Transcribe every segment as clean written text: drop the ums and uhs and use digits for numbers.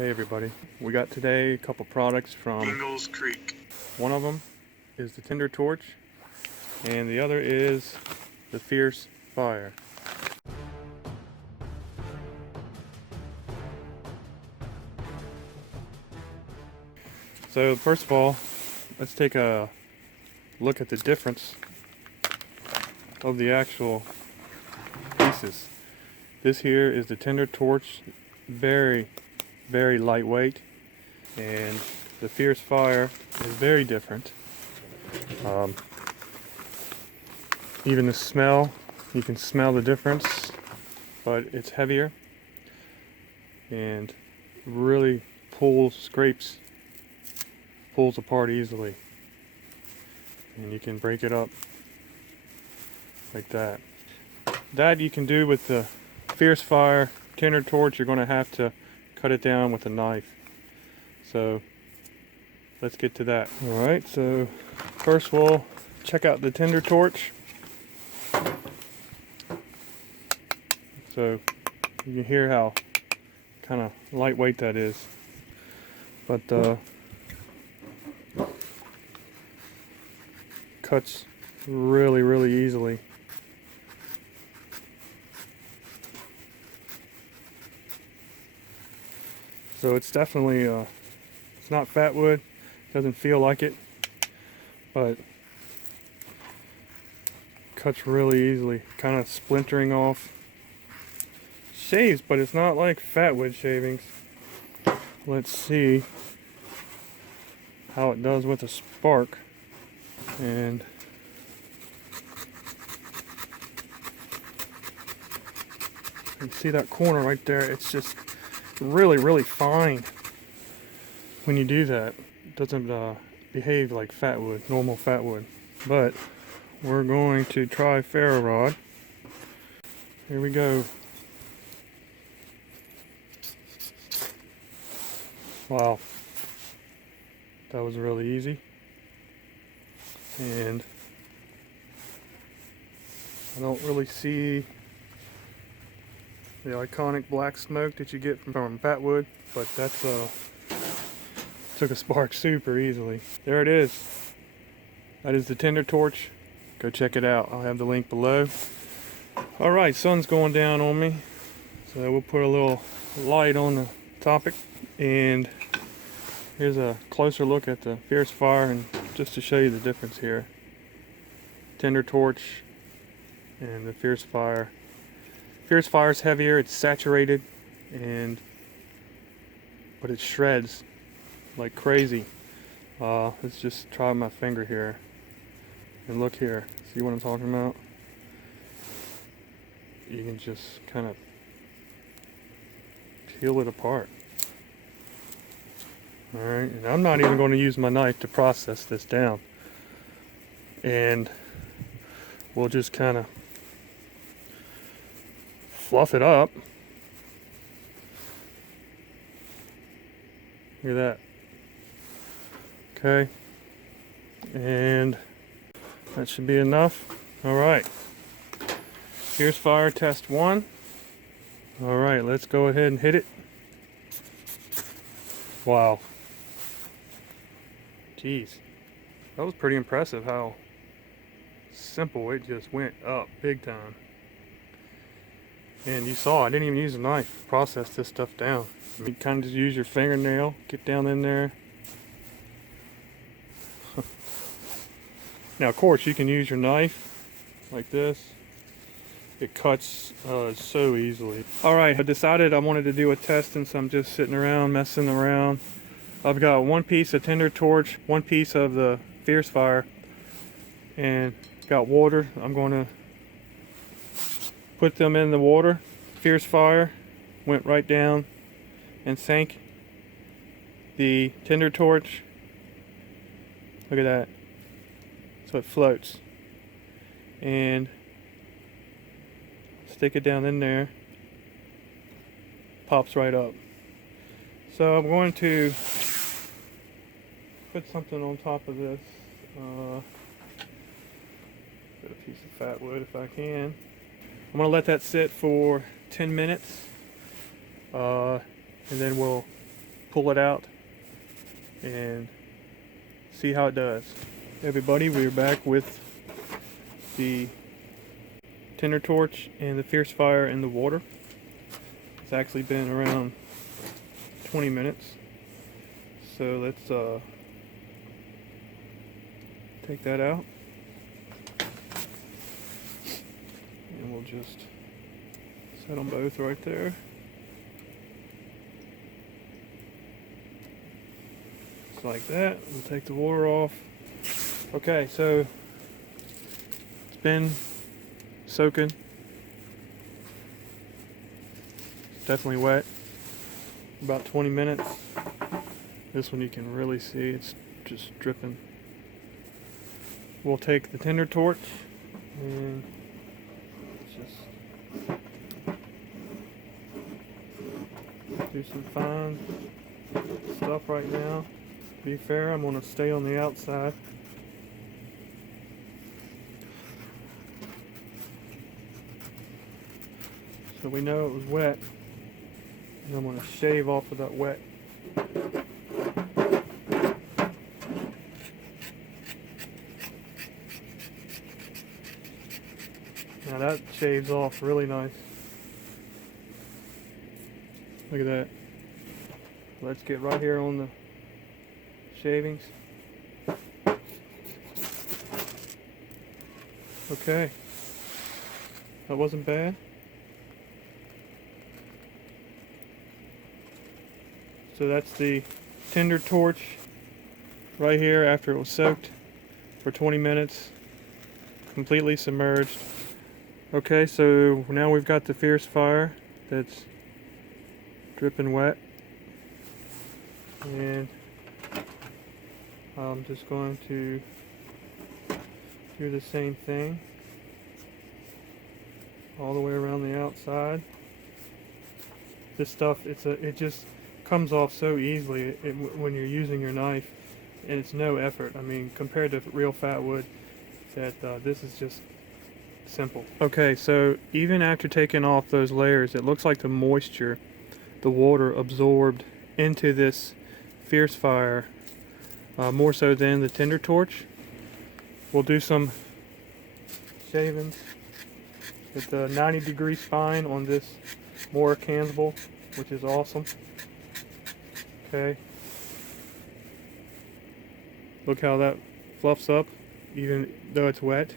Hey everybody, we got today a couple products from Ingalls Creek. One of them is the Tinder Torch and the other is the Fierce Fire. So first of all, let's take a look at the difference of the actual pieces. This here is the Tinder Torch, very lightweight, and the Fierce Fire is very different. Even the smell, you can smell the difference, but it's heavier and really pulls apart easily, and you can break it up like that. That you can do with the Fierce Fire. Tinder Torch, you're going to have to cut it down with a knife. So let's get to that. Alright, so first we'll check out the Tinder Torch. So you can hear how kind of lightweight that is, but cuts really easily. So it's definitely it's not fatwood, doesn't feel like it, but cuts really easily, kind of splintering off. Shaves, but it's not like fatwood shavings. Let's see how it does with a spark. And you see that corner right there, it's just really fine when you do that. It doesn't behave like fatwood, normal fatwood. But we're going to try ferro rod. Here we go. Wow, that was really easy. And I don't really see the iconic black smoke that you get from fatwood, but that's took a spark super easily. There it is. That is the Tinder Torch. Go check it out. I'll have the link below. Alright, sun's going down on me, so we'll put a little light on the topic, and here's a closer look at the Fierce Fire, and just to show you the difference here. Tinder Torch and the Fierce Fire. Fierce Fire is heavier, it's saturated, but it shreds like crazy. Let's just try my finger here and look here. See what I'm talking about? You can just kind of peel it apart. Alright, and I'm not even going to use my knife to process this down. And we'll just kind of fluff it up. Look at that. Okay. And that should be enough. Alright. Here's fire test 1. Alright, let's go ahead and hit it. Wow. Jeez. That was pretty impressive how simple it just went up big time. And you saw I didn't even use a knife to process this stuff down. You kind of just use your fingernail, get down in there. Now of course you can use your knife like this. It cuts so easily. Alright, I decided I wanted to do a test since I'm just sitting around messing around. I've got one piece of Tinder Torch, one piece of the Fierce Fire, and got water. I'm going to put them in the water. Fierce Fire went right down and sank. The Tinder Torch, look at that. So it floats. And stick it down in there, pops right up. So I'm going to put something on top of this. Put a piece of fatwood if I can. I'm going to let that sit for 10 minutes, and then we'll pull it out and see how it does. Everybody, we're back with the Tinder Torch and the Fierce Fire in the water. It's actually been around 20 minutes. So let's take that out. And we'll just set them both right there. Just like that. We'll take the water off. Okay, so it's been soaking. Definitely wet. About 20 minutes. This one you can really see it's just dripping. We'll take the Tinder Torch and just do some fine stuff right now. To be fair, I'm going to stay on the outside. So we know it was wet, and I'm going to shave off of that wet. Now that shaves off really nice. Look at that. Let's get right here on the shavings. Okay. That wasn't bad. So that's the Tinder Torch right here after it was soaked for 20 minutes, completely submerged. Okay, so now we've got the Fierce Fire that's dripping wet, and I'm just going to do the same thing all the way around the outside. This stuff, it just comes off so easily when you're using your knife, and it's no effort. I mean, compared to real fatwood, this is just simple. Okay, so even after taking off those layers, it looks like the moisture, the water absorbed into this Fierce Fire more so than the Tinder Torch. We'll do some shavings with the 90-degree spine on this more canvable, which is awesome. Okay, look how that fluffs up even though it's wet.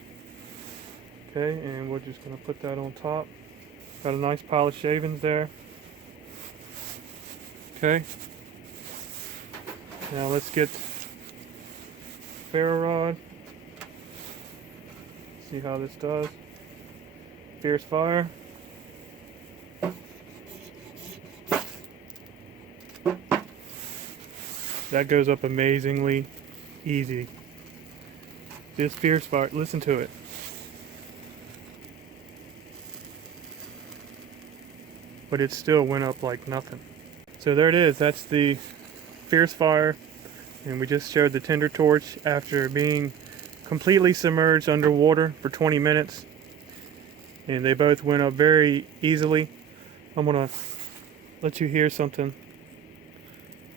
Okay, and we're just going to put that on top. Got a nice pile of shavings there. Okay, now let's get ferro rod. See how this does. Fierce Fire. That goes up amazingly easy. This Fierce Fire, listen to it. But it still went up like nothing. So there it is, that's the Fierce Fire, and we just showed the Tinder Torch after being completely submerged underwater for 20 minutes, and they both went up very easily. I'm gonna let you hear something.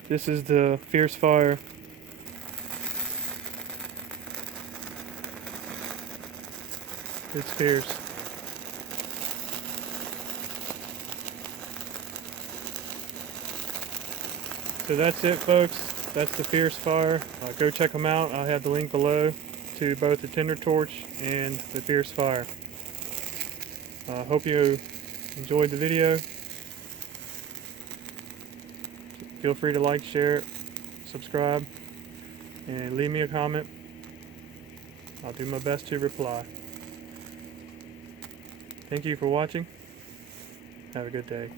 This is the Fierce Fire. It's fierce. So that's it, folks. That's the Fierce Fire. Go check them out. I'll have the link below to both the Tinder Torch and the Fierce Fire. Hope you enjoyed the video. Feel free to like, share, subscribe, and leave me a comment. I'll do my best to reply. Thank you for watching. Have a good day.